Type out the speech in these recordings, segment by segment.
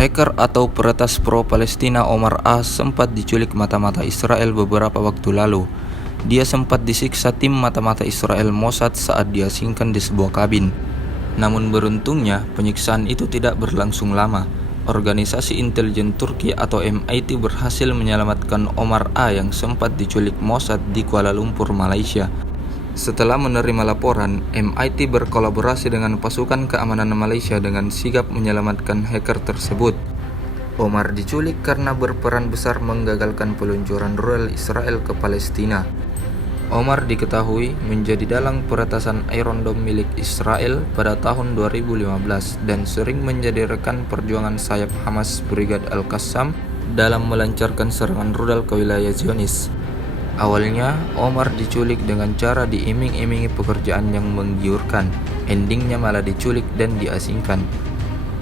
Hacker atau peretas pro-Palestina Omar A. sempat diculik mata-mata Israel beberapa waktu lalu. Dia sempat disiksa tim mata-mata Israel Mossad saat diasingkan di sebuah kabin. Namun beruntungnya, penyiksaan itu tidak berlangsung lama. Organisasi intelijen Turki atau MIT berhasil menyelamatkan Omar A. yang sempat diculik Mossad di Kuala Lumpur, Malaysia. Setelah menerima laporan, MIT berkolaborasi dengan pasukan keamanan Malaysia dengan sigap menyelamatkan hacker tersebut. Omar diculik karena berperan besar menggagalkan peluncuran rudal Israel ke Palestina. Omar diketahui menjadi dalang peretasan Iron Dome milik Israel pada tahun 2015 dan sering menjadi rekan perjuangan sayap Hamas Brigade Al-Qassam dalam melancarkan serangan rudal ke wilayah Zionis. Awalnya, Omar diculik dengan cara diiming-imingi pekerjaan yang menggiurkan. Endingnya malah diculik dan diasingkan.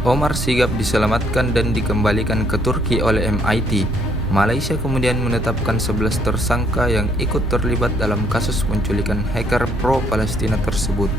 Omar sigap diselamatkan dan dikembalikan ke Turki oleh MIT. Malaysia kemudian menetapkan 11 tersangka yang ikut terlibat dalam kasus penculikan hacker pro-Palestina tersebut.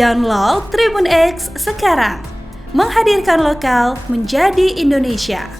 Download Tribun X sekarang, menghadirkan lokal menjadi Indonesia.